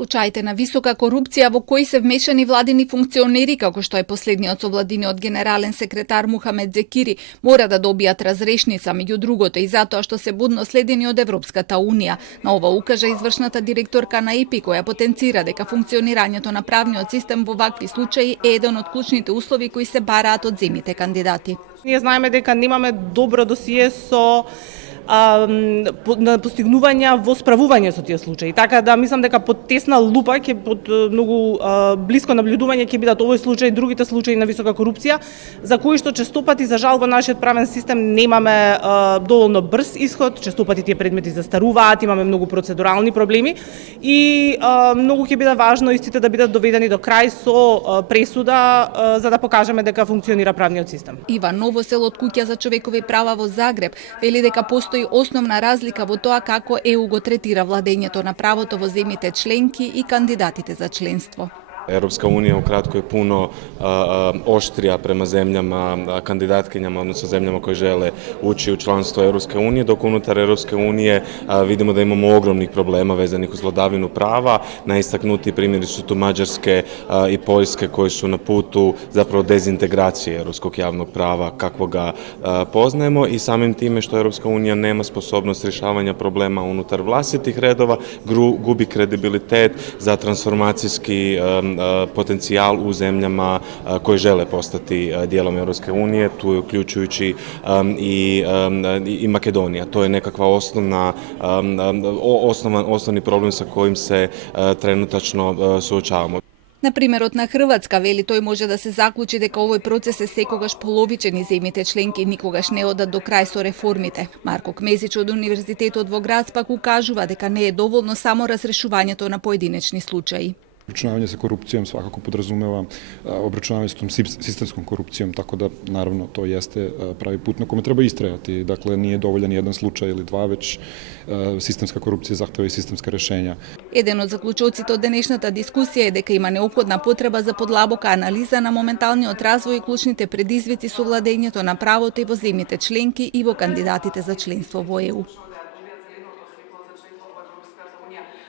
Случаите на висока корупција во кои се вмешани владини функционери, како што е последниот со владиниот генерален секретар Мухамед Зекири, мора да добијат разрешница, меѓу другото и затоа што се будно следени од Европската унија. На ова укажа извршната директорка на ЕПИ, која потенцира дека функционирањето на правниот систем во вакви случаи е еден од клучните услови кои се бараат од земите кандидати. Ние знаеме дека немаме добро досие со на постигнувања во справување со тие случаи. Така да мислам дека под тесна лупа ќе под многу блиско наблюдување ќе бидат овој случај и другите случаи на висока корупција, за кои што честопати за жал во нашиот правен систем немаме доволно брз исход, честопати тие предмети застаруваат, имаме многу процедурални проблеми и многу ќе биде важно истите да бидат доведени до крај со пресуда за да покажеме дека функционира правниот систем. Иван Новосел од Куќа за човекови права во Загреб вели дека постои основна разлика во тоа како ЕУ го третира владењето на правото во земјите членки и кандидатите за членство. Европска унија укратко е пуно оштрија према земјама кандидаткињама, односно земјама кои желе учи у членство Европска унија, док унутар Европска унија видимо да имамо огромних проблема везаних уз владавину права. Најистакнути примери су ту Маđarske и Поljske кои су на путу заправо дезинтеграције европског јавног права какво ga познаемо и самим тиме што Европска унија нема способност решавања проблема унутар властитих редова, губи кредибилитет за трансформацијски потенцијал у земјама кои желе постати дијелом Европске унije, tu je uključujući i Makedonija. To je nekakva osnovni problem sa kojim se trenutačno suočavamo. На примерот на Хрватска, вели тој, може да се заклучи дека овој процес е секогаш половичен и земјите членки никогаш не одат до крај со реформите. Марко Кмезич од Универзитетот во Грац пак укажува дека не е доволно само разрешувањето на поединечни случаи. Obračunavanje sa korupcijom svakako podrazumeva obračunavanje sa tom sistemskom korupcijom, tako da naravno to jeste pravi put na kome treba istrajati. Dakle, nije dovoljan jedan slučaj ili dva, već sistemska korupcija zahteva i sistemska rešenja. Еден од заклучоците од денешната дискусија е дека има неопходна потреба за подлабока анализа на моменталниот развој и клучните предизвици со владењето на правото и во земјите членки и во кандидатите за членство во ЕУ.